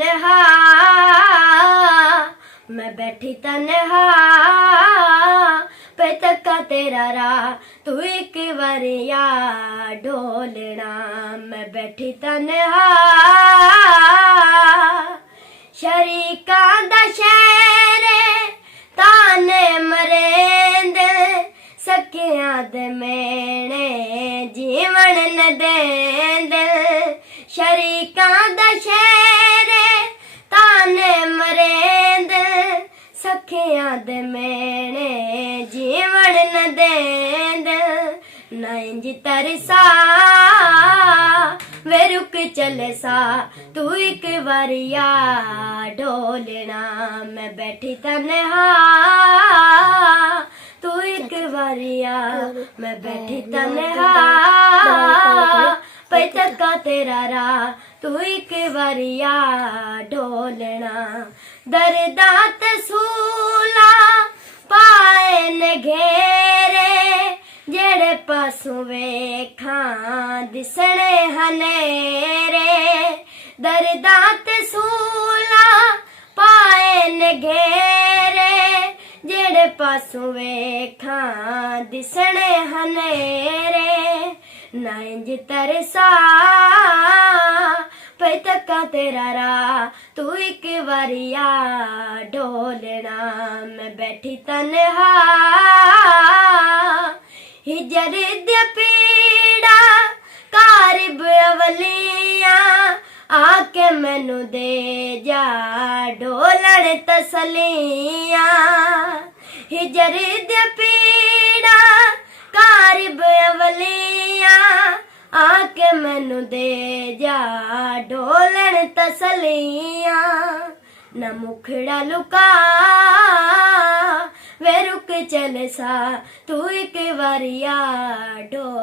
तन्हा, मैं बैठी तन्हा पे तक्का तेरा राह, तू एक वरिया ढोलना। मैं बैठी तन्हा शरीकां दा शहरे ताने मरेंदे, सखियां दे मेणे जीवन न देंदे। शरीकां दा शहरे ताने मरेंदे, सखियां दे मेणे जीवन न देंदे। ना इंज तरसा वे रुक चले सा, तू एक वरिया ढोलना। मैं बैठी तन्हा तू एक वरिया, मैं बैठी तन्हा पे तक्का तेरा राह, तू एक वरिया ढोलना। दर्दां ते सूला पाए ने घेरे, जेड़े पासों वेखां दिसणे हनेरे। दर्दां ते सूला पाए ने घेरे, जेड़े पासों वेखां दिसणे हनेरे। ना इंज तरसा पे तक्का तेरा राह, तू एक वरिया ढोलना। मैं बैठी तन्हा हिजर दी पीड़ा कारिब अवलिया, आके मैनू दे जा ढोलण तसलिया। हिजर दी पीड़ा कारिब अवलिया, आके मैनू दे जा ढोलण तसलिया। न मुखड़ा लुका वे रुक चल सा, तू एक वरिया ढोल।